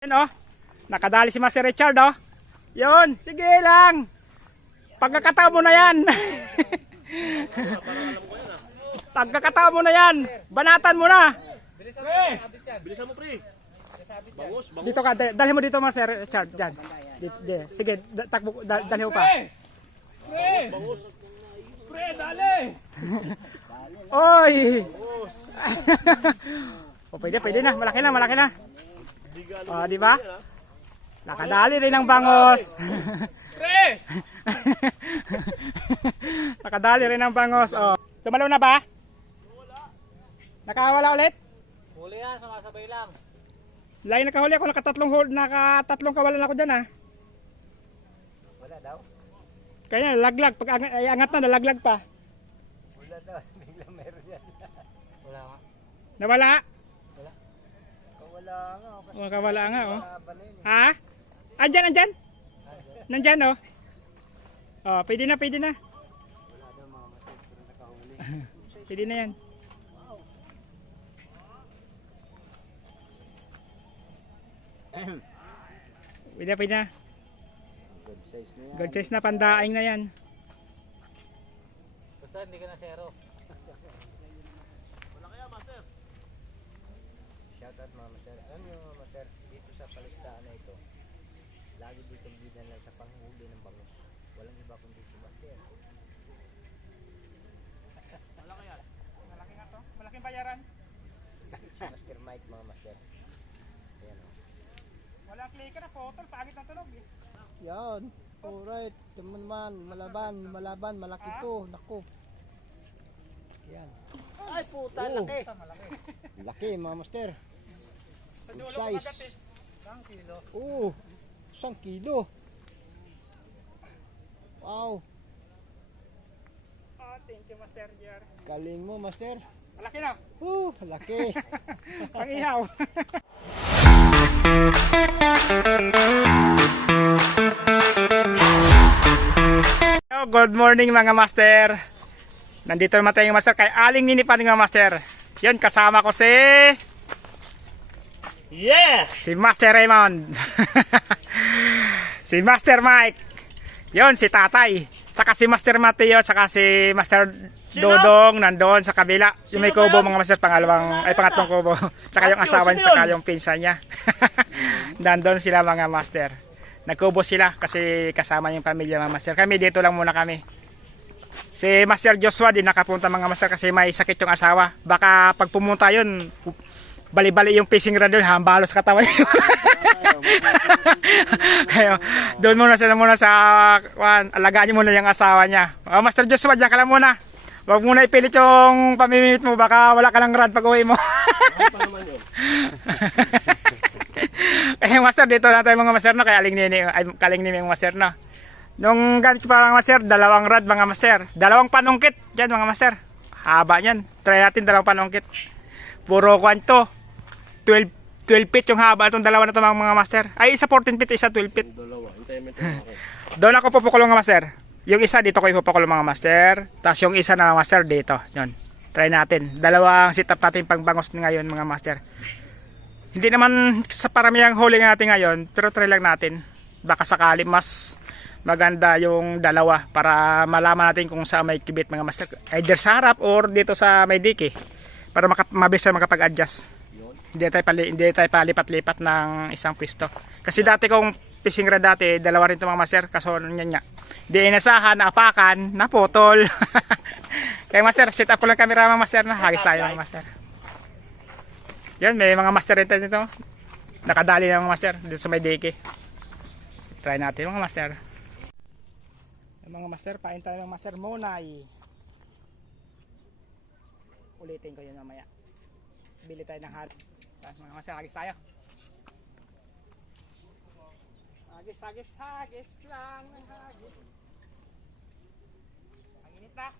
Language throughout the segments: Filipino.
Yan oh, nakadali si Master Richard oh. Yun, sige lang. Pagkakataon mo na yan. Pagkakataon mo na yan. Banatan mo na. Bilisan mo, pre. Bangus. Dito ka, dalhin mo dito Master Richard. Diyan. Sige, takbo, dalhin mo pa. Bangus. Pre, dali. Oy. Oh, pwede na. Malaki na. Oh, di ba? Nakadali rin ang bangos. Pre! Nakadali rin ang bangos. Oh. Tumalaw na ba? Nakawala ulit? Huli yan, sumasabay lang. Lain nakahuli ako, nakatatlong kawalan ako dyan ah. Wala daw? Kaya laglag, pag angat na, nalaglag pa. Wala daw, biglang meron yan. Wala nga. Nawala nga? Wala nga. Oh, kawala nga oh. Laban na yun eh. Ha? Andyan? Nandyan oh. Oh, pwede na. Wala daw mga masip, pero nakahuli. Pwede na yan. Pwede na. Good size na yan. Good size na, pandaing na yan. Basta hindi ka na zero. Wala kaya, master? Shoutout mga master. Alam nyo mga master, dito sa palistaan na ito, lagi dito bidan lang sa panghuli ng bangus. Walang iba kundi si master. Wala kaya? Malaki nga to. Malaking bayaran. Si Master Mike mga master. Ayan o. Wala clicker na photo, pangit ng tunog eh. Yan. Alright. Teman man, malaban, malaki to. Naku. Yan. Ay puta, Oo. laki! Laki mga master. Sa Good dulo size. kumagat eh. 1 kilo. Oo. 1 kilo. Wow. Oh, thank you Master Jer. Galing mo master. Malaki na. Laki. Pang-ihaw. Good morning mga master. Nandito naman tayong master kay Aling Ninipan mga master. Yan, kasama ko si Yes! Master Raymond. Si Master Mike. Yon, si Tatay. Tsaka si Master Mateo, tsaka si Master Dodong nandoon sa kabila. Yung may kubo mga master, pangatlong kubo. Tsaka yung asawa niya, tsaka yung pinsan niya. Nandoon sila mga master. Nagkubo sila kasi kasama yung pamilya mga master. Kami dito lang muna kami. Si Master Joshua din nakapunta mga master kasi may sakit yung asawa. Baka pag pumunta yun, bali-bali yung fishing rod doon, hambalos katawan. Kaya doon muna sa alagaan niyo muna yung asawa niya. Master Joshua, diyan ka lang muna. Huwag muna ipilit yung pamimit mo, baka wala ka ng rod pag uwi mo. Ano pa naman yun? Eh master, dito na tayo mga master no, kay Aling Nini yung master no. Nung gamit ko parang master, 2 rod mga master, 2 panungkit dyan mga master. Haba yan, try natin 2 panungkit. Puro kwanto, 12 feet yung haba itong dalawa na ito mga master. Ay isa 14 feet, isa 12 feet. Dalawa. Hintayin mo ito ako. Doon ako pupukulong mga master. Yung isa dito ko ipupukulong mga master. Tapos yung isa na master dito. Yun. Try natin. 2 sit-up natin pagbangos ngayon mga master. Hindi naman sa paramihang huli natin ngayon, pero try lang natin. Baka sakali mas maganda yung 2 para malaman natin kung saan may kibit mga master. Either sa harap or dito sa may diki. Para mabilis tayo makapag-adjust. Hindi tayo palipat-lipat ng isang pwesto. Kasi dati kong fishing rod dati, 2 rin ito mga master. Kaso yan nga. Di inasahan, naapakan, naputol. Kaya master, set up ko lang camera mga master na. Hagis tayo mga master. Yan, may mga master rin tayo dito. Nakadali ng mga master dito sa may deke. Try natin mga master. Yung mga master, pain tayo ng master Monay. Ulitin ko yun mamaya. Bili tayo ng hat. Mga master, hagis tayo. Hagis lang ng hagis. Ang init na.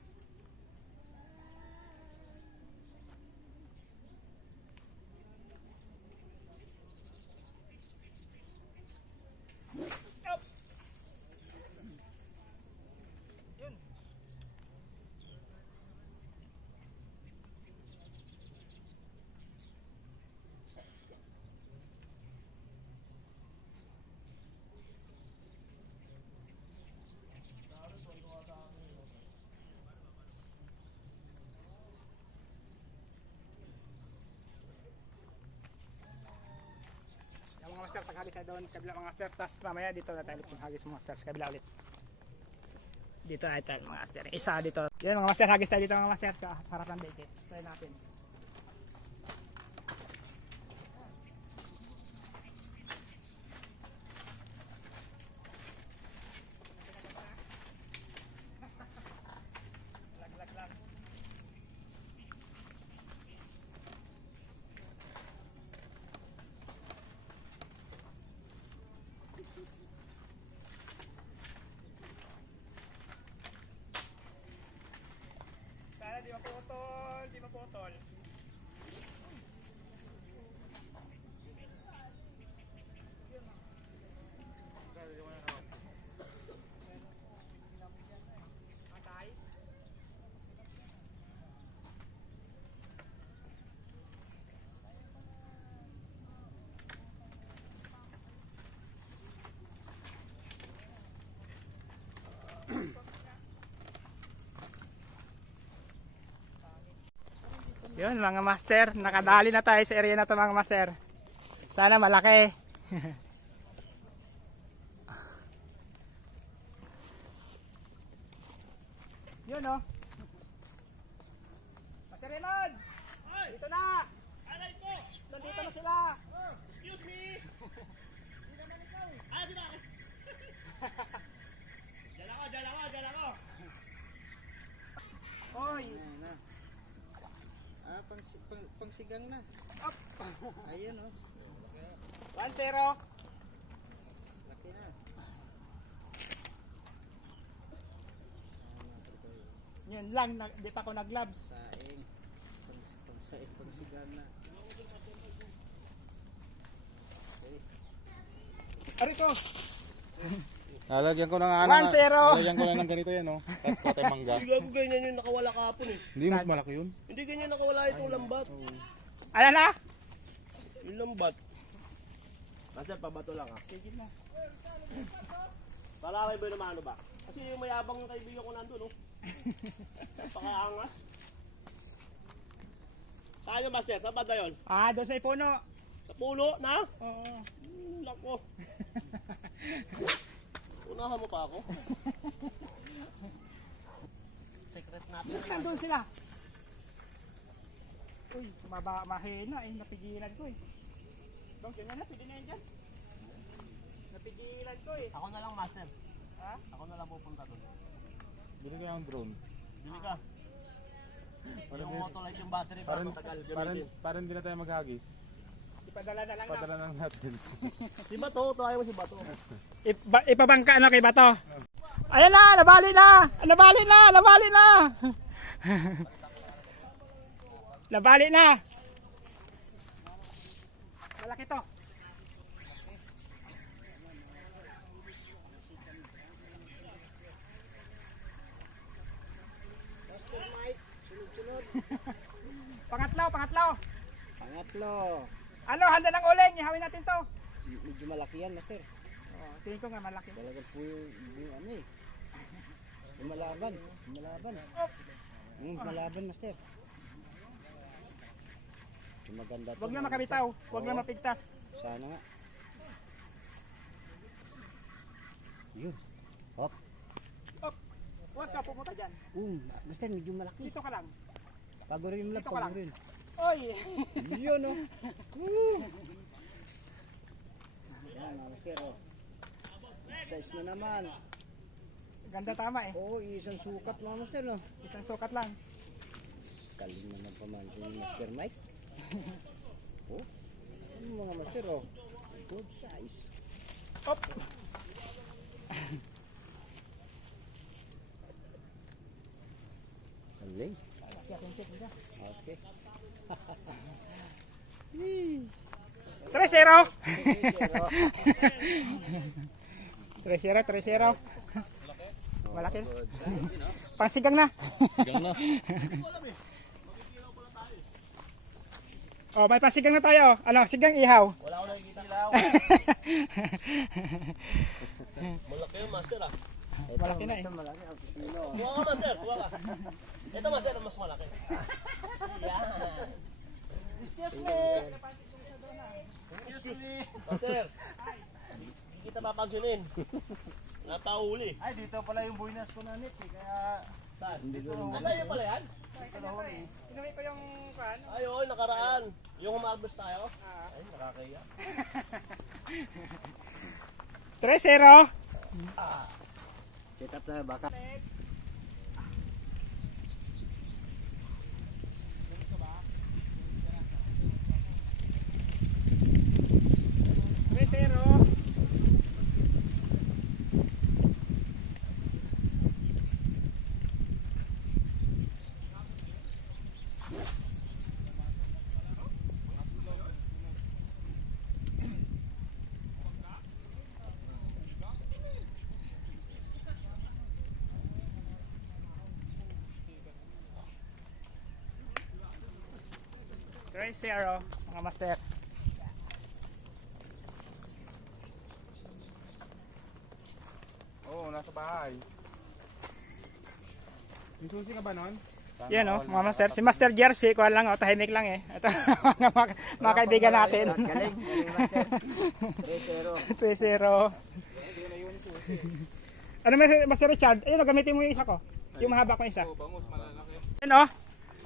mga master, paghagis tayo doon, kabila mga master, tapos mamaya dito na tayo ulit maghagis mga master, sa kabila ulit. Dito na tayo mga master, isa dito. Yan mga master, hagis tayo dito mga master, sa harap ng date. Try natin. Sana di maputol, di maputol. Atay. Yun mga master, nakadali na tayo sa area na to mga master. Sana malaki. Yun oh. Master Raymond! Dito na! Alay po! Nandito na sila! Excuse me! Ah, di ba? Diyan ako. Oy! Pangsigang na. Up! Ayun oh. 1-0. Laki na. Yun lang, di pa ako nag-gloves. Saing. Pangsigang na. Arito! Lalagyan ko ng 1-0. Lalagyan ko lang ng ganito yan, oh. Tapos kote mangga. Hindi gago ganyan yung nakawala kahapon eh. Hindi mas malaki yun. Hindi ganyan nakawala itong lambat. Ano na? Yung lambat. Master, pabato lang ah. Sige na. Palakay ba naman ano ba? Kasi yung mayabang yung kaibigan ko nandun oh. Pakaangas. Saan yung master? Saan ba na yun? Ah, doon sa ipuno. Sa pulo na? Oo. Lako. Unahan mo pa ako. Secret natin. Nandun sila. Uy, mahina eh. Napigilan ko eh. Dong, ganyan na. Pwede na yan dyan. Napigilan ko eh. Ako na lang master. Ha? Ako na lang pupunta doon. Bili ko yung drone. Bili ka. Yung motolight yung battery para matagal gamitin. Parang hindi na tayo maghagis. Ipadala na lang na. Padala lang natin. Si Bato, tayo mo si Bato. Ipabangka na kay Bato. Ayan na, nabali na! Nabali na! Nabali na! Nabali na! Malaki to. Master Mike, sunod-sunod. Pangatlo, pangatlo. Pangatlo. Ano, handa ng uling. Ihawin natin to. Medyo malaki yan, Master. Oh, tingin ko nga malaki. Talaga po yung ano eh. Yung malaban. Yung malaban. Yung malaban, Master. Yung maganda to. Huwag na makabitaw. Huwag na mapigtas. Sana nga. Yun. Hop. Op. Huwag ka pumunta dyan. Master, medyo malaki. Dito ka lang. Bago rin lang, Dito ka lang. bago rin. Oy. Yun oh. Yan, Master oh. Size na naman. Ganda tama eh. Oo, isang sukat mga Master no. Isang sukat lang. Galing naman pamansin ni Master Mike. Oh, ano mga Master oh. Good size. Op. Galing. Okay. 3-0. 3-0. Malaki. Pangsigang na. Sigang na. Oh, may pasigang na tayo. Ano, sigang ihaw. Wala ko nakikita ilaw. Malaki yung master ah. Malaki na eh. Malaki ang kilo. Kuha ka master, kuha ka. Ito master, mas malaki. Yan. Excuse me. Master, natin papagsinin. Napahuli. Ay, dito pala yung buinas ko na net eh. Kaya Saan? dito Nasa iyo pala yan? Inuwi ko yung kan. Ay, oo, nakaraan. Yung humarbest tayo? Ay, nakakaya. 3-0. Set up na baka. Mga master. Oo, nasa bahay. May susi ka ba nun? Sana Yan all mga na- master. Si Master Jersey, kuha lang tahimik lang eh. Ito mga kaibigan natin. Galing, master. 3-0. 3-0. Ano Master Richard? Ayun, gamitin mo yung isa ko. Yung mahaba ko isa. Oo, bangus, malalaki. Yan oh.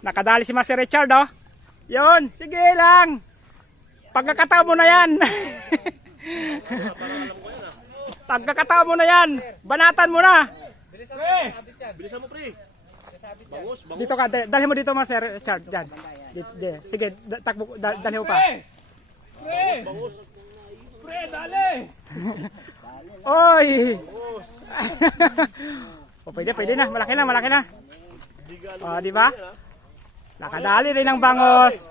Nakadali si Master Richard oh. Yun, sige lang. Pagkakataon mo na yan. Pagkakataon mo na yan. Banatan mo na. Bilisan mo, pre. Bangus, bangus. Dito ka, dalhin mo dito Master Richard. Diyan. Sige, takbo, dalhin mo pa. Bangus. Oy! O, pwede na. Malaki na. O, di ba? Nakadali rin ang bangos.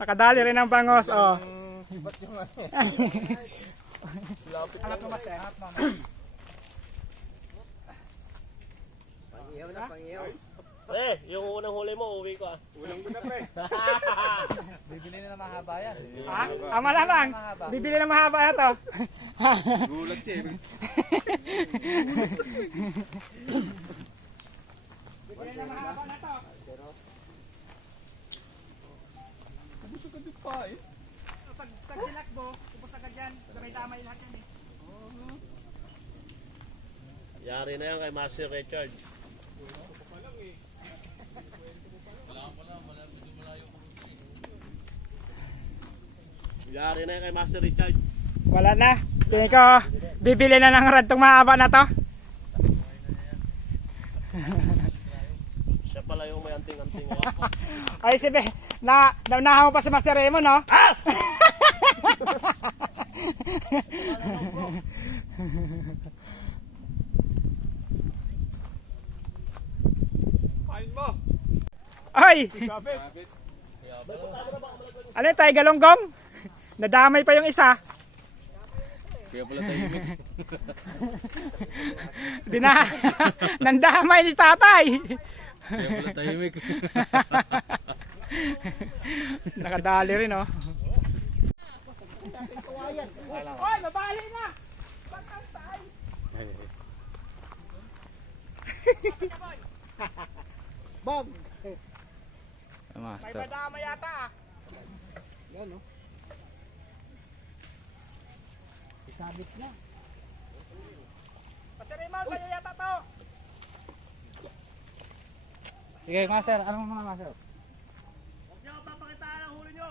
Nakadali rin ang bangos. O. Pangiyaw na, pangiyaw. Pre, yung unang huli mo, uwi ko ah. Bibili na ng mahaba yan. Ha? Ama lang. Bibili ng mahaba na to. Gulat siya eh. Bibili ng mahaba na to. Pag tinakbo, ubos agad yan. Damay lahat yan eh. Yari na yan kay Master Richard. Yari na yan kay Master Richard. Wala na. Tingin ko, bibili na ng rad tong mahaba na to. Siya pala yung may anting-anting. Ay, sibe, naunahan mo pa si Master Raymond, no? Kain mo! Ay! Ano yung tayo galonggong? Nadamay pa yung isa. Kaya pala tahimik. Nandamay ni tatay. Kaya pala tahimik. Nakadali rin, oh. Oy, mabali na! Pagkantay! Bag! May Master. madama yata, ah. Yan oh. Isabit na. Master Raymond, sa'yo yata to. Sige, master. Ano mo mga master? Huwag niyo papakitaan ang huli niyo!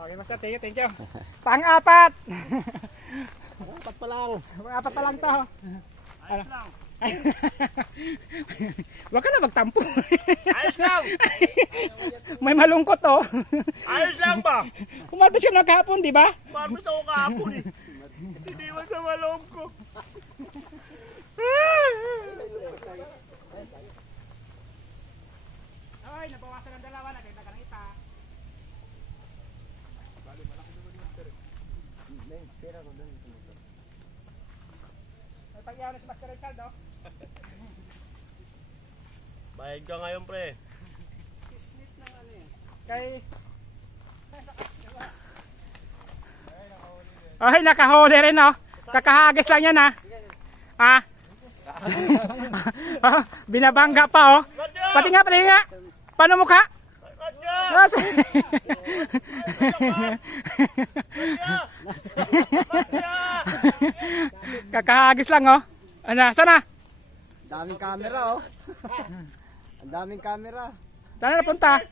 Okay, Master, thank you. Pang-apat! Apat pa lang. Pang-apat pa lang to. Ayos lang! Huwag ka na magtampo. Ayos lang! May malungkot, oh. Ayos lang ba? Umarbis ka na kahapon, di ba? Marbis ako kahapon eh. Siniwan sa maloob ko. Ay, nabawasan ng dalawa, nagdagdagan ng isa. May pag-ihaw na si Master Richard, oh. Bayad ka ngayon, pre. Kay... Ay, nakahuli rin, oh. Kakahagis lang yan, ah. Ah. Oh, binabangga pa, oh. Pati nga. Paano mukha? Kanya! Ah, Kakahagis lang oh. Ano, sana? Daming camera oh. Ang daming camera. Saan na punta?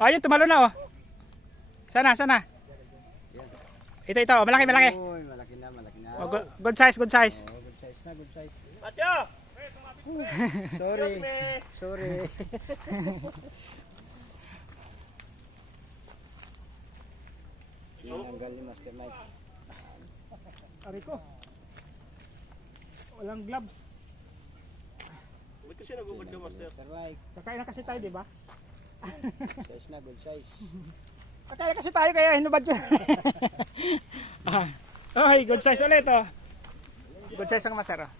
Ayun, tumalo na oh. Sana. Ito, oh, malaki. Uy, malaki na, malaki na. Oh, good size. Oh, good size na, good size. Matyo! Sorry. Excuse me! Sorry. Yung anggal ni Master Mike. Ari ko. Walang gloves. Ba't kasi nagubad ka, Master? Master Mike. Kakain na kasi tayo, di ba? Good size na, good size. Kakain kasi tayo kaya hinubad yun. Okay, good size ulit oh. Good size ang master oh.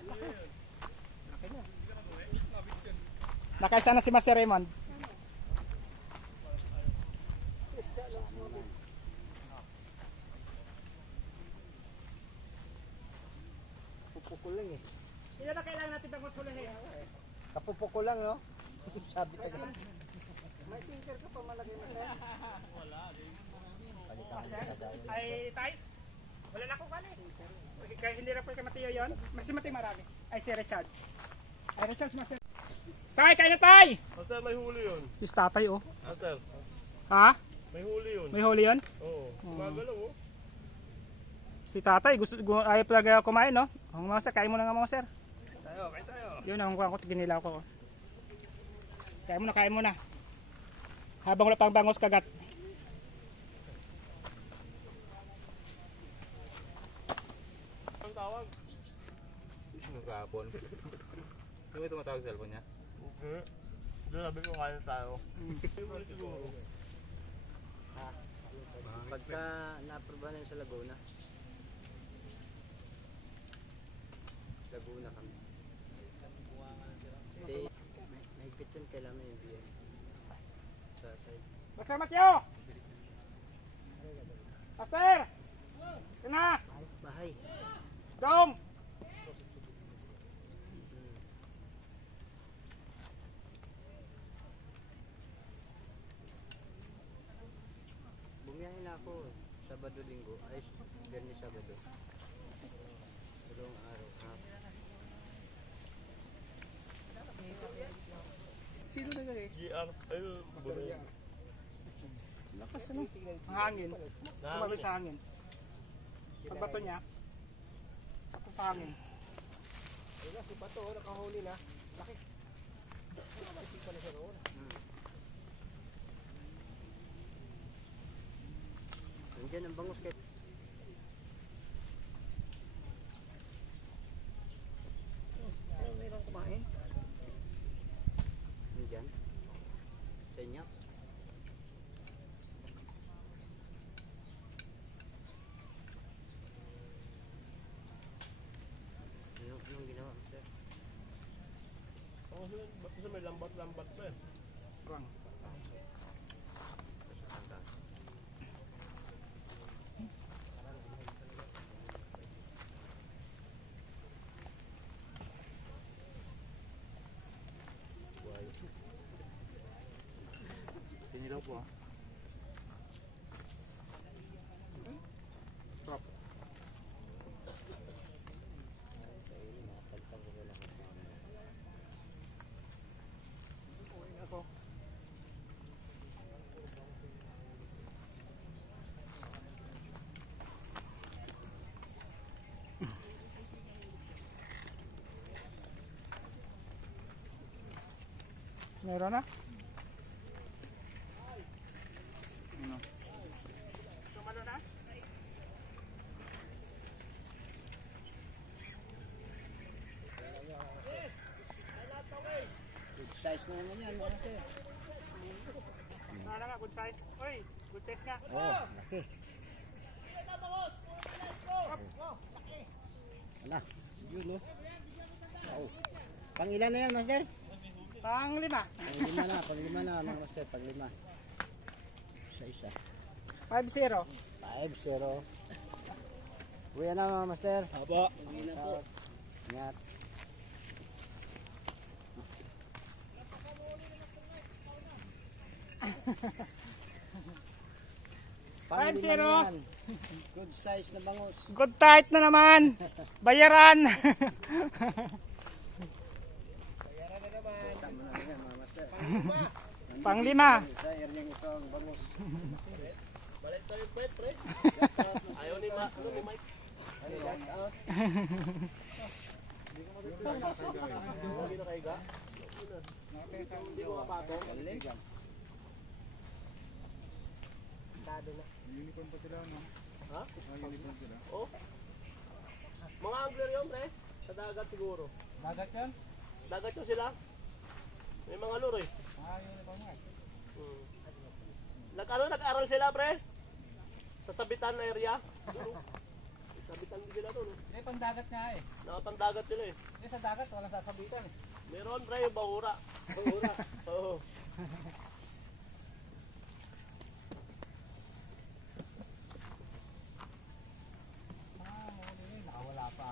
Nakaisa na si Master Raymond. Pupukul lang eh. Ilan na kailangan natin bang hulihin? Kapupukul lang no? Sabi ka na. May sinker ka pa malaki na sir. Ay, tay? Wala na akong kali. Kaya hindi na po kay Mateo yun. Mas si Mateo marami. Ay, si Richard. Ay, Richard, si Master. Tay, kain na tay! Master, may huli yun. Si tatay oh. Master, Ha? may huli yun. May huli yun? Oo, gumagalaw oh. Si tatay, ayaw talaga kumain no? Ang mga sir, kain mo na nga mga sir. Kain tayo. Yun ang kuha ko, ginilaw ko. Oh. Kain mo na. Habang wala pang bangos kagat. Ang tawag? Yung kahapon. Yung may tumatawag sa cellphone niya. Okay. Hindi, sabi ko kaya tayo. Siguro. Pagka na-approve na yun sa Laguna. Laguna kami. Stay. Mahigpit yun, kailangan yung BM. Sa side. Master Mateo! Master! Kena! Bahay. Dong! Bumiyahin na ako. Sabado, Linggo. Ay, Biyernes, Sabado. Dalawang araw. Sino na gano'n? GR. Ayun, bumili. Lakas ano? Ang hangin. Sumabi sa hangin. Pagbato niya, sakto sa hangin. Ayun na, si Pato, nakahuli na. Laki. Nandiyan ang bangus kahit. Mayroong kumain. Nandiyan. Sa inyo. Anong ginawa mo, sir? Ba't kasi may lambat-lambat pa eh. Bang. Tinilaw po ah. Stop. Ako. Meron na? Ano? Tumalo na? Good size na naman yan, mga sir. Sana nga, good size. Uy, good size nga. Oh, laki. Ala, yun oh. Wow. Pang ilan na yan, master? Pang lima. Pang lima na, mga master, pang lima. Isa-isa. 5-0. 5-0. Uwi na mga master. Aba. Uwi na po. Ingat. Panglima 5-0. na yan. Good size na bangus. Good tight na naman. Bayaran. Tama na yan mga master. Panglima. Sa earning ito ang bangus. Balik tayo, pre. Ayaw ni Mike. Ay, shout out. Hindi na kaiga. Hindi mo kapatong. Unicorn pa sila, no? Ha? Unicorn sila. Oh. Mga angler yun, pre. Sa dagat siguro. Dagat yan? Dagat yun sila. May mga lure eh. Unicorn nga. Nag-aral sila, pre? Sa sabitan na area. Sabitan din sila doon. Hindi, pandagat nga eh. Nakapandagat sila eh. Hindi, sa dagat, walang sasabitan eh. Meron, pre, yung bahura. Bahura? Oo. Nakawala pa.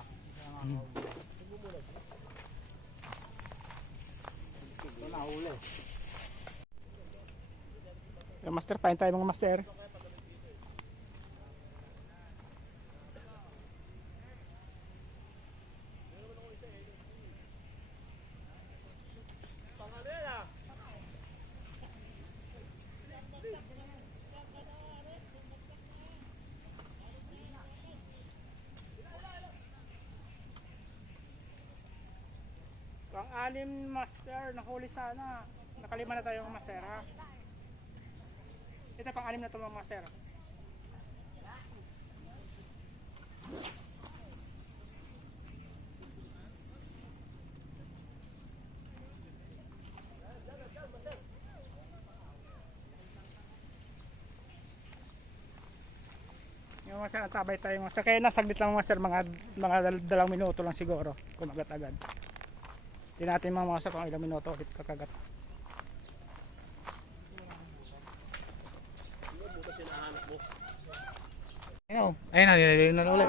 Ito nahuli. Yung master, pain tayo mga master. Pangalan yan ah. Pang-anim master, nakahuli sana. Nakalima na tayo mga master ha. Ito pang-anim na ito mga master. Yung master, natabay tayo master. Kaya nasaglit lang master, mga dalawang minuto lang siguro. Kumagat agad. Hindi natin mga master kung ilang minuto ulit kakagat. Butas sinahanap mo. Ayun na, nililin na ulit.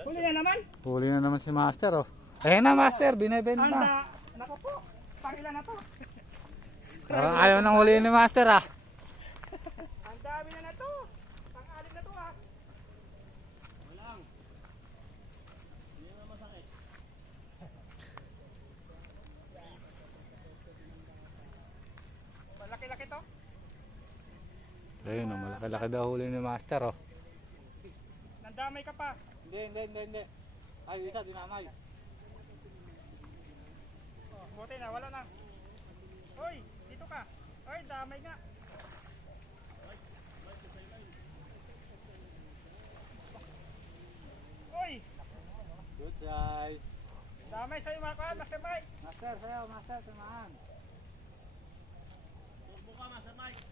Huli na naman. Huli na naman si Master, oh. Ayun na, Master, binibend na. Anda, nako po. Pangilan na to. Parang ayaw nang huli ni Master, ah. Ang dami na to. Pang-alim na to ha. Walang. Hindi na masakit. Malaki-laki to. Ayun, oh, malaki-laki daw huli ni Master, oh. Nandamay ka pa. Hindi. Ay, isa, dinamay. Oh, buti na, wala na. Hoy, dito ka. Hoy, damay nga. Hoy, Good size. damay sa'yo mga kawan, Master Mike. Master, sayo, Master, samahan. Tubo ka, Master Mike.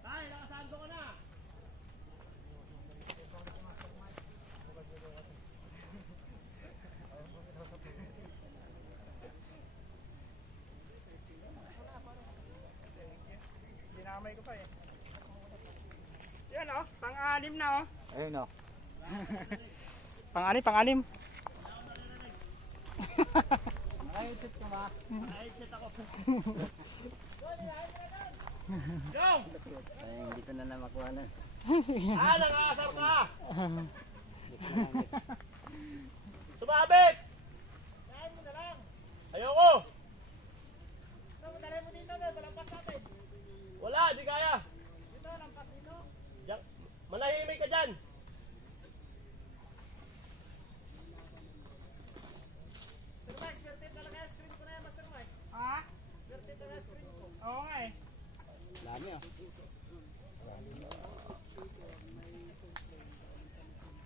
Tay, nakasando ka na. Dinamay ko pa eh. Yan oh, pang-anim na oh. Ayun, oh. Pang-anim. Nakaitit ka ba? Naipit ako. Go! Ay, hindi ko na makuha na. Nakakasar ka! Sumabit! Kain mo na lang. Ayoko! Dalhin mo dito, malampas natin. Wala, di kaya. Dito, lampas dito. Manahimik ka dyan. Master Mike, swerte talaga yung screen ko na yan, Master Mike. Ha? Swerte talaga yung screen ko. Oo nga eh. Dami ah.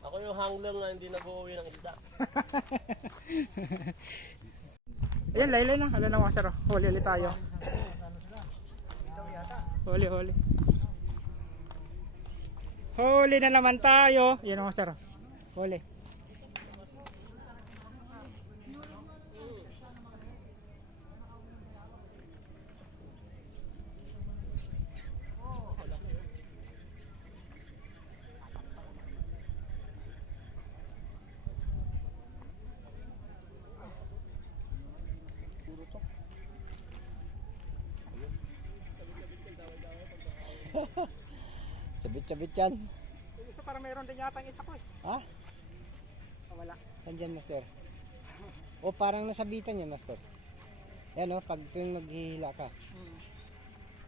Ako yung hangler na hindi nag-uwi ng isda. Ayan, laylay na. Alam na mga sir. Huli ulit tayo. Huli. Huli na naman tayo. Yan mga sir. Huli. Sabit-sabit yan. Yung isa parang meron din yata yung isa ko eh. Ha? Oh, wala. Saan master? O parang nasabitan yan master. Yan o, pag tuwing maghihila ka.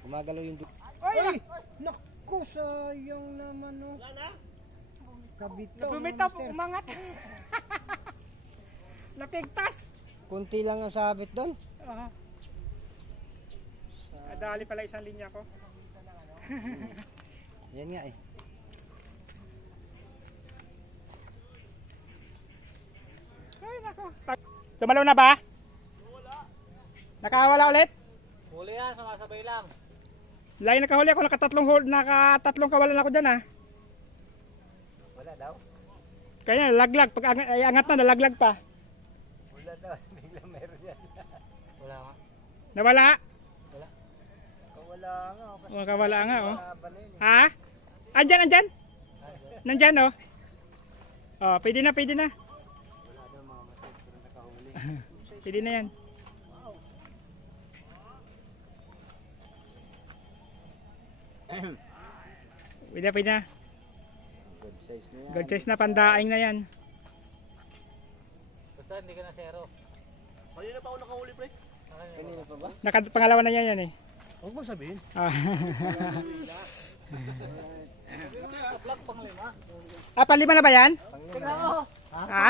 Gumagalaw yung Oy! Naku, sayang naman o. Kabito. Bumitaw po, master. umangat. Napigtas. Kunti lang ang sabit doon. Oo. Dali pala isang linya ko. Yan nga eh. Ay, nako. Tumalaw na ba? Nakawala ulit? Huli yan, sumasabay lang. Lain nakahuli ako, nakatatlong kawalan ako dyan ah. Wala daw. Kaya laglag, pag angat na, nalaglag pa. Wala daw. Bigla meron yan. Wala nga. Nawala nga. Wala nga. Oh, kawala nga oh. Laban na yun eh. Ha? Andyan. Nandyan oh. Oh, pwede na. Wala daw mga master pero nakahuli. Pwede na yan. Pwede na. Good size na yan. Good size na, pandaing na yan. Basta hindi ka na zero. Kanina pa ako nakahuli, pre. Kanina pa ba? Pangalawa na yan eh. Huwag mo sabihin. Ah. Sa vlog pang lima. Panlima na ba yan? Tingnan mo. Ha?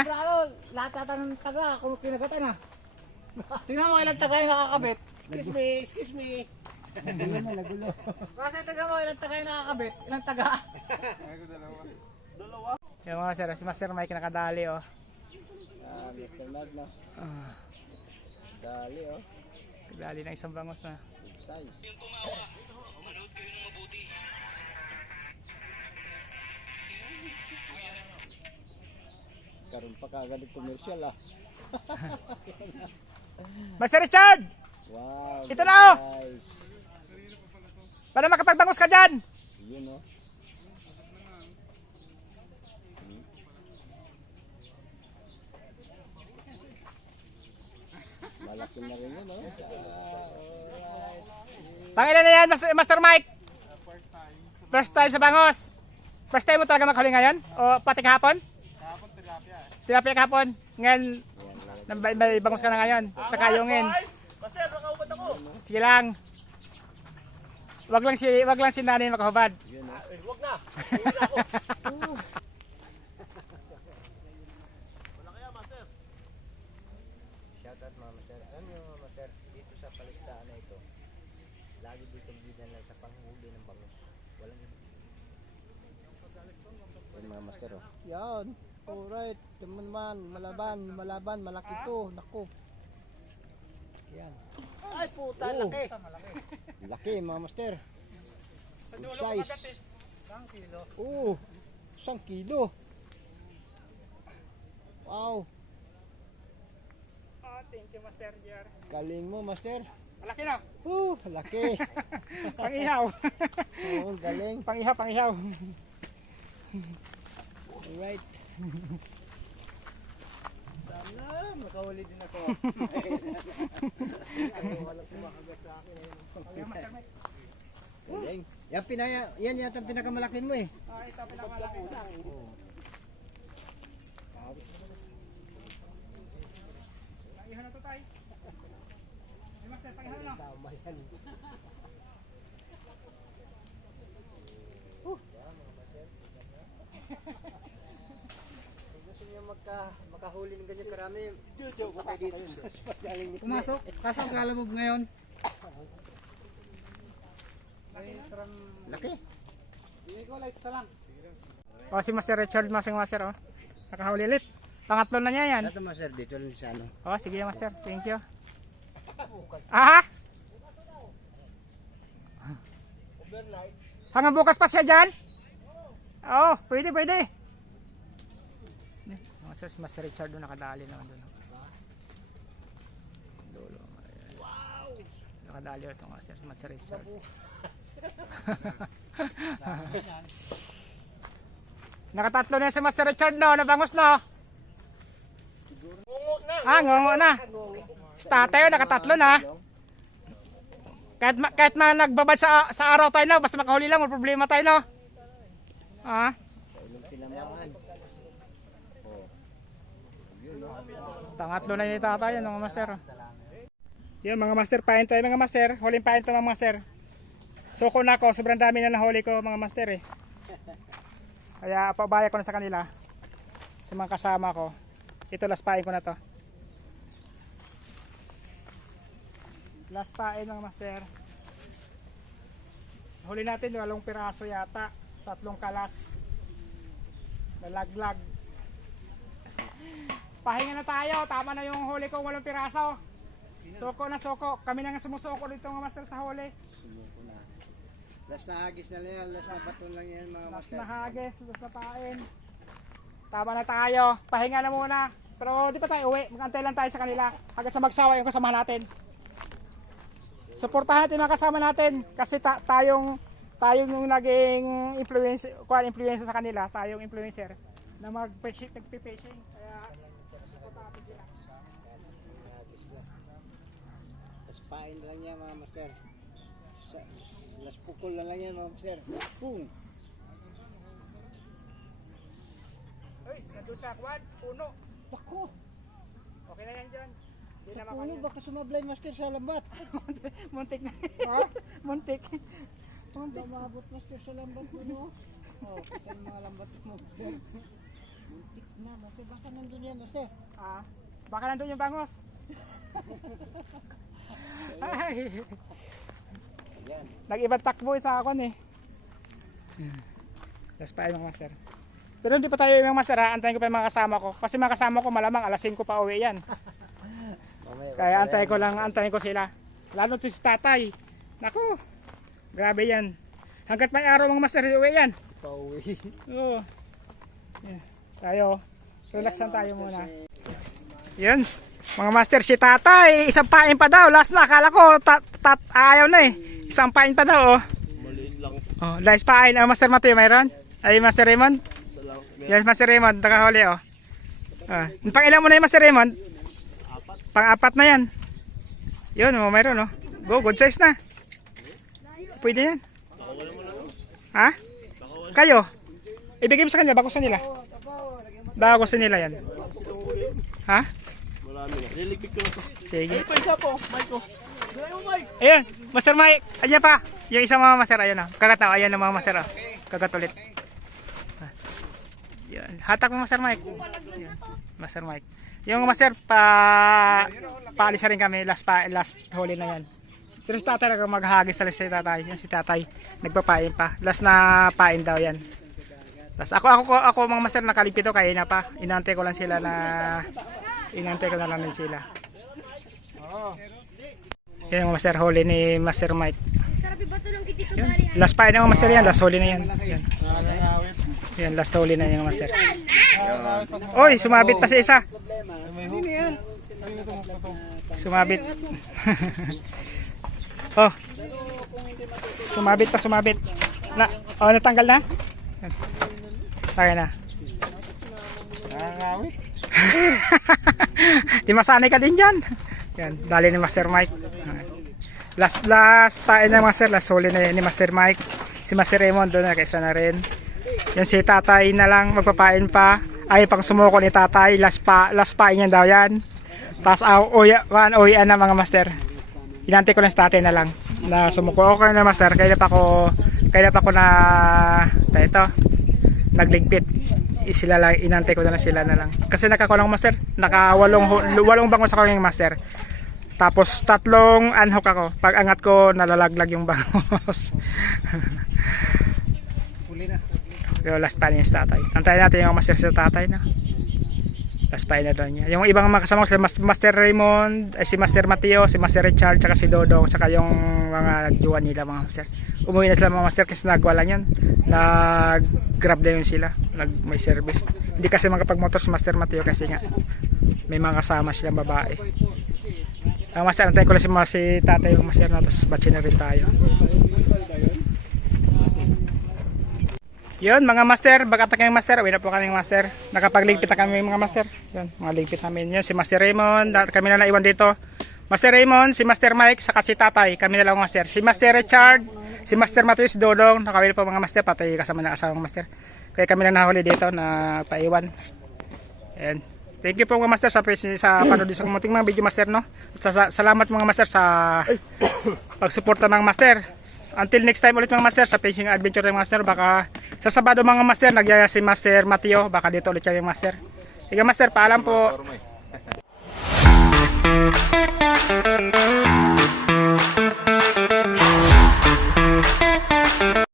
Lahat ata ng taga kung kinagatan na. Tingnan mo ilang taga yung nakakabit. Excuse me. Nagulo. Kasi tingnan mo ilang taga yung nakakabit. Ilang taga. Dalawa. Yung mga sir, si Master Mike nakadali oh. Mr. Magno. Ah, Dali oh. kadali ng isang bangos na. Good size. Karoon pa kagad ng commercial ah. Master Richard! Wow. Ito good na, oh. size. Para makapagbangos ka dyan! Yun oh. Malaki na rin yun oh. Alright. Pangilan na yan, Master Mike? First time sa bangos. First time mo talaga makahuli ngayon? O pati kahapon? Kahapon, tilapia. Tilapia kahapon. Ngayon, may bangos ka na ngayon. Tsaka yungin. Kasi nakahubad ako. Sige lang. Wag lang si nanay makahubad. Yun oh. Huwag na. Huwag na ako. Wala kaya, master. Shoutout mga master. Alam nyo mga master, dito sa palistaan na ito, lagi dito bidan lang sa panghuli ng bangus. Walang iba. Yan mga master oh. Yan. Alright. Teman man, malaban, malaki to. Naku. Yan. Ay, puta, Oh. laki. Laki mga master. Good size. 1 kilo. Oo. 1 kilo. Wow. Oh, thank you Master JR. Galing mo master. Malaki na. Laki. Pangihaw. Oo, galing. Pangihaw. Alright. Sana makahuli din ako. Wala kumakagat sa akin. Galing. Yan yata ang pinakamalaki mo eh. Ito pinakamalaki. Pangihaw na to tayo. Hey, Master, pangihaw na. Tama yan. Kung gusto niyo makahuli ng ganyan karami, Pumasok. Kaso ang kalamog ngayon. laki. Hindi ko like sa lang. Oh, si Master Richard, Master oh. Nakahuli ulit. Pangatlo na niya yan. Ito master, dito lang sa ano. Oh, sige Master. Thank you. Aha! Hanggang bukas pa siya dyan? Oo, pwede. Si Master Richard doon nakadali naman doon. Dulo. Wow! Nakadali ito Master Richard. Nakatatlo na si Master Richard no, nabangos no. Ngungo na. Ngungo na. Statay nakatatlo na. Kahit na nagbabad sa araw tayo na, basta makahuli lang, may problema tayo no. Ah? Kailang tinamaan. Pangatlo na yung tatay yan mga master. Yun mga master, pain tayo mga master. Huling pain tayo mga master. Suko na ako, sobrang dami na nahuli ko mga master eh. Kaya pabaya ko na sa kanila. Sa mga kasama ko. Ito last pain ko na to. Last pain mga master. Huli natin 8 piraso yata. 3 kalas. Nalaglag. Pahinga na tayo. Tama na yung huli ko 8 piraso. Soko na soko. Kami na nga sumusuko dito mga master sa huli. Sumuko na. Last na hagis na lang yan. Last na baton lang yan mga Last master. na hagis. Last na pain. Tama na tayo. Pahinga na muna. Pero di pa tayo uwi. Magantay lang tayo sa kanila. Hanggang sa magsawa yung kasama natin. Suportahan natin mga kasama natin. Kasi tayong yung naging influencer sa kanila. Tayong influencer na nagpipishing. Kaya suportahan natin sila. Last pain lang yan mga master. Last pukol na lang yan mga master. Boom! Uy, nandun sa kwan. Puno. Bako! Okay na yan dyan. Hindi na Puno makanya. baka sumablay master sa lambat. Muntik na. Ha? Muntik. Hindi maabot master sa lambat puno. Oh, ito yung mga lambat mo master. Muntik na master. Baka nandun yan master. Ah, baka nandun yung bangos. Ay. Ayan. Nag-ibang takbo sa akon eh. Last pa yung master. Pero hindi pa tayo yung master ha. Antayin ko pa yung mga kasama ko. Kasi mga kasama ko malamang alas 5 pa uwi yan. Kaya antayin ko sila. Lalo to si tatay. Naku. Grabe yan. Hanggat may araw mga master uwi yan. Pauwi. Oo. Yeah. Tayo. Relax lang tayo muna. Yun. Mga master si tatay. Isang pain pa daw. Last na. Akala ko ayaw na eh. Isang pain pa daw oh. Maliit lang. Oh, last pain. Master Mateo mayroon? Ay Master Raymond? Isa lang. Yes, Master Raymond. Nakahuli oh. Pang-ilan mo na yung Master Raymond? Pang-4 na yan. Yun, mayroon oh. Go, good size na. Pwede yan. Ha? Kayo? Ibigay mo sa kanila, bakusan nila. Bakusan nila yan. Ha? Marami na. Liligpit ko na to. Sige. Ay, pa isa po. Mike ko. Dala mo, Mike. Ayun, Master Mike. Ayan pa. Yung isang mga master, ayan na. Kagataw, ayan na mga master. Oh. Kagatulit. Yan. Hatak mo Master Mike. Yan. Master Mike. Yung master, paalis na rin kami. Last huli na yan. Pero si tatay lang maghahagis sa si tatay. Yan si tatay. Nagpapain pa. Last na pain daw yan. Tapos ako mga master nakalipito kaya na pa. Inantay ko lang sila na inantay ko na lang din sila. Yan yung master huli ni Master Mike. Yan. Last pain na master yan. Last huli na yan. Yan. Yan last huli na yung master. Oy, sumabit pa si isa. Sumabit. Oh. Sumabit. Natanggal na? Okay na. Nakakawit. Di masanay ka din dyan. Yan, dali ni Master Mike. Last tayo na Master. Last huli na ni Master Mike. Si Master Raymond doon na kaysa na rin. Yan si tatay na lang magpapain pa. Ay pang sumuko ni tatay. Last pain yan daw yan. Tapos uwian na mga master. Inantay ko lang sa tatay na lang na sumuko. Okay na master. Kaya pa ako na ito nagligpit. Sila lang, inantay ko na lang sila na lang. Kasi nakakulong master. Walong bangos ako yung master. Tapos 3 unhook ako. Pag angat ko nalalaglag yung bangos. Pero last pa niya sa tatay. Antayin natin yung master sa tatay na. Last pa na doon niya. Yung ibang mga kasama ko, si Master Raymond, si Master Mateo, si Master Richard, saka si Dodong, saka yung mga nagjuan nila mga master. Umuwi na sila mga master kasi nagwala yun. Nag-grab na yun sila. May service. Hindi kasi makapag-motor si Master Mateo kasi nga may mga kasama silang babae. Master, antayin ko lang si tatay yung master na, tapos batch na rin tayo. Yun mga master, bagat kami master, uwi na po kami master. Nakapagligpit na kami mga master. Yun, mga ligpit namin. Yun si Master Raymond, kami na naiwan dito. Master Raymond, si Master Mike, saka si Tatay, kami na lang master. Si Master Richard, si Master Matius Dodong, nakawil po mga master, pati kasama ng asawang master. Kaya kami lang nahuli dito na paiwan. Ayan. Thank you po mga master sa panood sa munting mga video master, no? At salamat mga master sa pagsuporta mga master. Until next time ulit mga master sa fishing adventure ng master, baka sa Sabado mga master nagyaya si Master Mateo, baka dito ulit siya yung master. Sige master, paalam po. Ormay.